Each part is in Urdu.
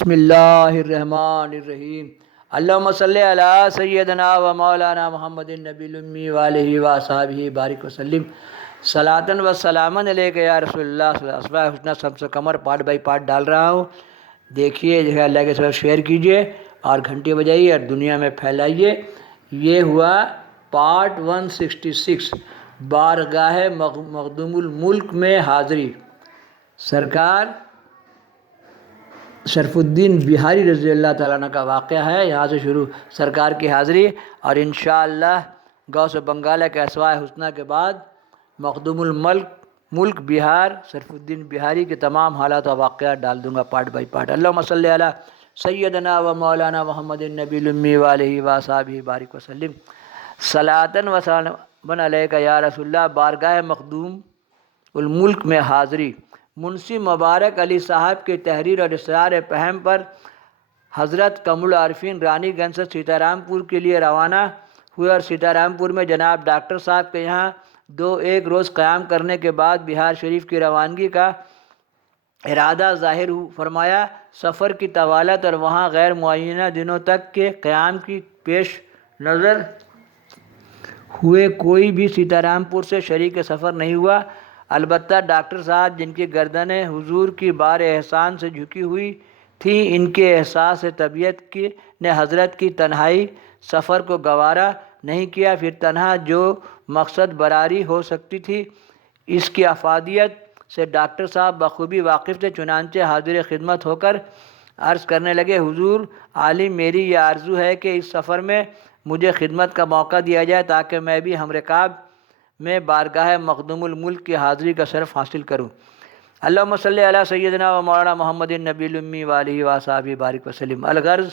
بسم اللہ الرحمن الرحیم۔ اللہم صلی علی سیدنا و مولانا محمد النبی الامی وآلہ وصحبہ بارک وسلم۔ صلاۃً و سلاماً علیک یا رسول اللہ صلی اللہ علیہ وسلم۔ اسماء الحسنی سمس قمر پارٹ بائی پارٹ ڈال رہا ہوں، دیکھیے جو ہے اللہ کے ساتھ شیئر کیجئے اور گھنٹی بجائیے اور دنیا میں پھیلائیے۔ یہ ہوا پارٹ 166، بارگاہ مخدوم الملک میں حاضری۔ سرکار شرف الدین بہاری رضی اللہ تعالیٰ عنہ کا واقعہ ہے، یہاں سے شروع سرکار کی حاضری، اور انشاءاللہ غوث بنگالہ کے اسماء الحسنی کے بعد مخدوم الملک بہار شرف الدین بہاری کے تمام حالات و واقعات ڈال دوں گا پارٹ بائی پارٹ۔ اللہم صلی علی سیدنا و مولانا محمد النبی الامی وآلہ وصحبہ بارک وسلم۔ صلاۃً و سلاماً علیک یا رسول اللہ۔ بارگاہ مخدوم الملک میں حاضری۔ منشی مبارک علی صاحب کی تحریر اور اصرار فہم پر حضرت کمل العارفین رانی گنج سے سیتارام پور کے لیے روانہ ہوئے، اور سیتارام پور میں جناب ڈاکٹر صاحب کے یہاں ایک روز قیام کرنے کے بعد بہار شریف کی روانگی کا ارادہ ظاہر فرمایا۔ سفر کی طوالت اور وہاں غیر معینہ دنوں تک کے قیام کی پیش نظر ہوئے کوئی بھی سیتارام پور سے شریک سفر نہیں ہوا، البتہ ڈاکٹر صاحب جن کی گردنیں حضور کی بار احسان سے جھکی ہوئی تھیں، ان کے احساس طبیعت نے حضرت کی تنہائی سفر کو گوارا نہیں کیا۔ پھر تنہا جو مقصد براری ہو سکتی تھی، اس کی افادیت سے ڈاکٹر صاحب بخوبی واقف تھے، چنانچہ حاضر خدمت ہو کر عرض کرنے لگے، حضور عالم، میری یہ آرزو ہے کہ اس سفر میں مجھے خدمت کا موقع دیا جائے تاکہ میں بھی ہم رکاب میں بارگاہ مخدوم الملک کی حاضری کا شرف حاصل کروں۔ اللہم صلی علی سیدنا و مولانا محمد النبی الامی وآلہ وصحبہ بارک وسلم۔ الغرض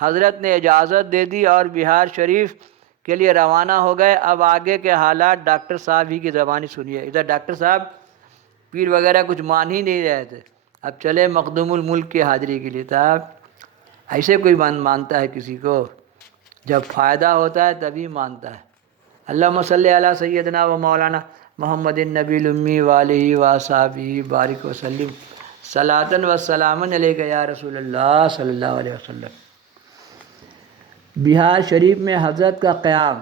حضرت نے اجازت دے دی اور بہار شریف کے لیے روانہ ہو گئے۔ اب آگے کے حالات ڈاکٹر صاحب ہی کی زبانی سنیے۔ ادھر ڈاکٹر صاحب پیر وغیرہ کچھ مان ہی نہیں رہے تھے، اب چلے مخدوم الملک کی حاضری کے لیے۔ تھا ایسے کوئی مانتا ہے کسی کو؟ جب فائدہ ہوتا ہے تبھی مانتا ہے۔ اللہم صلی علی سیدنا و مولانا محمد النبی الامی وآلہ وصحبہ بارک وسلم۔ صلاۃً و سلاماً علیک یا رسول اللہ صلی اللہ علیہ وسلم۔ بہار شریف میں حضرت کا قیام۔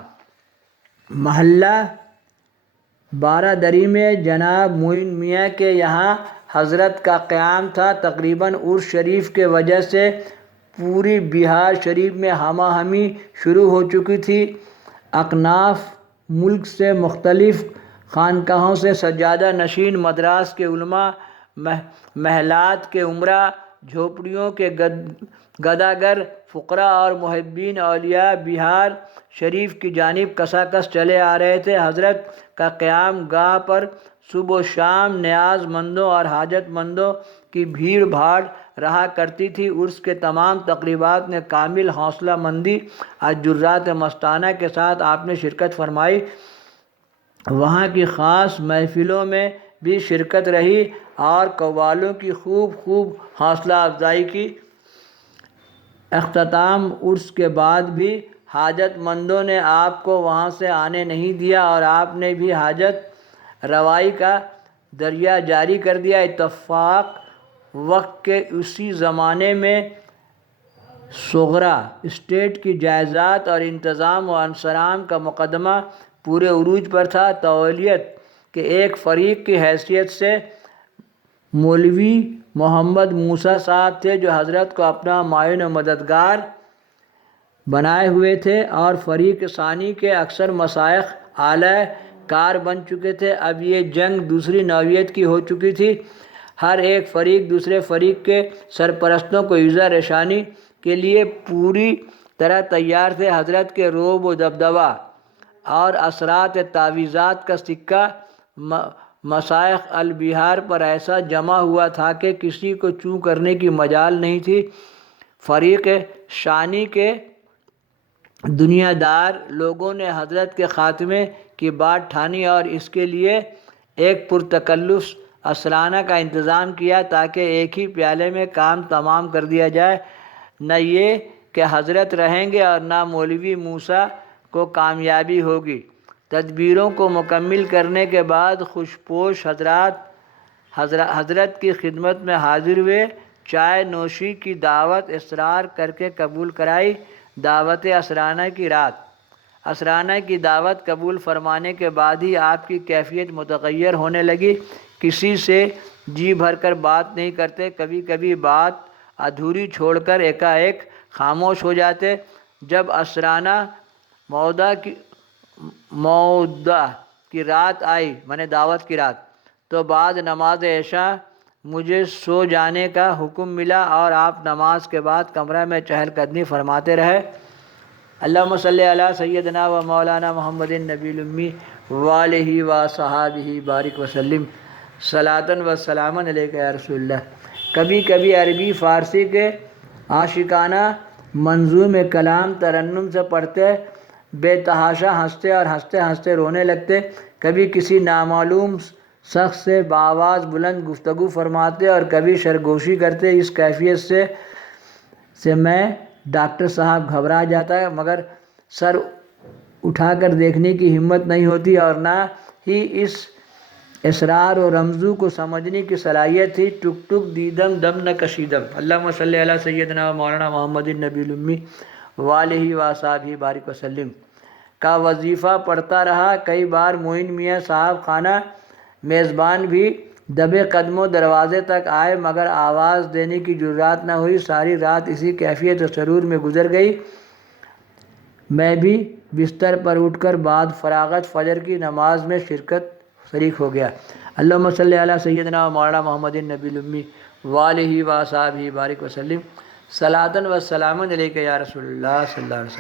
محلہ بارہ دری میں جناب معین میاں کے یہاں حضرت کا قیام تھا۔ تقریباً عرس شریف کے وجہ سے پوری بہار شریف میں ہمہ ہمی شروع ہو چکی تھی۔ اکناف ملک سے مختلف خانقاہوں سے سجادہ نشین، مدراس کے علماء، محلات کے عمرا، جھوپڑیوں کے گداگر فقراء اور محبین اولیاء بہار شریف کی جانب کسا کس چلے آ رہے تھے۔ حضرت کا قیام گاہ پر صبح و شام نیاز مندوں اور حاجت مندوں کی بھیڑ بھاڑ رہا کرتی تھی۔ عرس کے تمام تقریبات میں کامل حوصلہ مندی اور جرأت مستانہ کے ساتھ آپ نے شرکت فرمائی۔ وہاں کی خاص محفلوں میں بھی شرکت رہی اور قوالوں کی خوب حوصلہ افزائی کی۔ اختتام عرس کے بعد بھی حاجت مندوں نے آپ کو وہاں سے آنے نہیں دیا اور آپ نے بھی حاجت روائی کا ذریعہ جاری کر دیا۔ اتفاق وقت کے اسی زمانے میں صغرا اسٹیٹ کی جائیداد اور انتظام و انصرام کا مقدمہ پورے عروج پر تھا۔ تولیت کے ایک فریق کی حیثیت سے مولوی محمد موسیٰ صاحب تھے جو حضرت کو اپنا معاون و مددگار بنائے ہوئے تھے، اور فریق ثانی کے اکثر مشائخ اعلی کار بن چکے تھے۔ اب یہ جنگ دوسری نوعیت کی ہو چکی تھی۔ ہر ایک فریق دوسرے فریق کے سرپرستوں کو ایذا رسانی کے لیے پوری طرح تیار تھے۔ حضرت کے رعب و دبدبہ اور اثرات تعویذات کا سکہ مشائخ البہار پر ایسا جمع ہوا تھا کہ کسی کو چوں کرنے کی مجال نہیں تھی۔ فریق ثانی کے دنیا دار لوگوں نے حضرت کے خاتمے کی بات ٹھانی اور اس کے لیے ایک پرتکلف عصرانہ کا انتظام کیا تاکہ ایک ہی پیالے میں کام تمام کر دیا جائے۔ نہ یہ کہ حضرت رہیں گے اور نہ مولوی موسیٰ کو کامیابی ہوگی۔ تدبیروں کو مکمل کرنے کے بعد خوش پوش حضرات حضرت کی خدمت میں حاضر ہوئے۔ چائے نوشی کی دعوت اصرار کر کے قبول کرائی۔ دعوت اسرانہ کی رات۔ اسرانہ کی دعوت قبول فرمانے کے بعد ہی آپ کی کیفیت متغیر ہونے لگی۔ کسی سے جی بھر کر بات نہیں کرتے، کبھی کبھی بات ادھوری چھوڑ کر ایک خاموش ہو جاتے۔ جب اسرانہ مودع کی رات آئی، دعوت کی رات، تو بعد نماز عشاء مجھے سو جانے کا حکم ملا اور آپ نماز کے بعد کمرہ میں چہل قدمی فرماتے رہے۔ اللہم صلی علی سیدنا و مولانا محمد النبی الامی وآلہ و صحابہ بارک وسلم صلاۃ و سلام علیک یا رسول اللہ۔ کبھی کبھی عربی فارسی کے عاشقانہ منظوم کلام ترنم سے پڑھتے، بے تحاشا ہنستے اور ہنستے ہنستے رونے لگتے۔ کبھی کسی نامعلوم شخص سے بآواز بلند گفتگو فرماتے اور کبھی سرگوشی کرتے۔ اس کیفیت سے میں ڈاکٹر صاحب گھبرا جاتا ہے، مگر سر اٹھا کر دیکھنے کی ہمت نہیں ہوتی اور نہ ہی اس اسرار و رمزوں کو سمجھنے کی صلاحیت تھی۔ ٹک ٹک دیدم دم نہ کشیدم۔ اللہم صلی علی سیدنا و مولانا محمد النبی الامی وآلہ و صحابہ بارک وسلم کا وظیفہ پڑھتا رہا۔ کئی بار معین میاں صاحب خانہ میزبان بھی دبے قدموں دروازے تک آئے، مگر آواز دینے کی جرات نہ ہوئی۔ ساری رات اسی کیفیت و سرور میں گزر گئی۔ میں بھی بستر پر اٹھ کر بعد فراغت فجر کی نماز میں شریک ہو گیا۔ اللہم صلی علی سیدنا و مولانا محمد النبی الامی وآلہ و صحابہ بارک وسلم صلاۃ و سلام علیک یا رسول اللہ صلی اللہ علیہ وسلم۔